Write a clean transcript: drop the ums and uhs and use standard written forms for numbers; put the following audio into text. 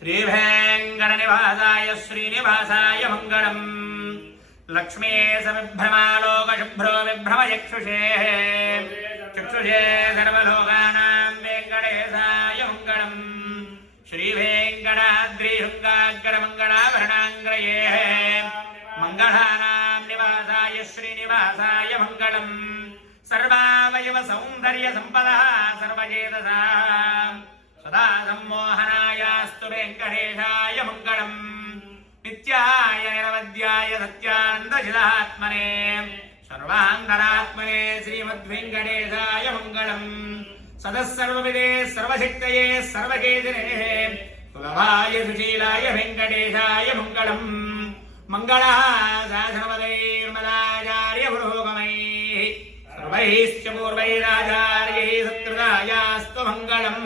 श्रीवेङ्कटनिवासाय श्रीनिवासाय मङ्गलम्। लक्ष्मी सविभ्रमालोकशुभ्रो विभ्रमचक्षुषे चक्षुषे सर्वलोकानां वेङ्कटेशाय मङ्गलम्। श्रीवेङ्कटाद्रिशृङ्गाग्रमङ्गलाभरणाङ्ग्रये मङ्गलानां निवासाय श्रीनिवासाय मङ्गलम्। सर्वावयव सौन्दर्य सम्पदः सर्वचेतसा सदा सम्मोहनायास्तु वेङ्कटेशाय मङ्गलम्। नित्याय निरवध्याय सत्यानन्दचिदात्मने सर्वान्तरात्मने श्रीमद्वेङ्कटेशाय मङ्गलम्। सदः सर्वविदे सर्वशक्तये सर्वकेतिने सुलभाय सुशीलाय वेङ्कटेशाय मङ्गलम्। मङ्गलः शासनपदैर्मदाचार्य पुरोगमैः सर्वैश्च पूर्वैराचार्यैः सत्कृतायास्तु मङ्गलम्।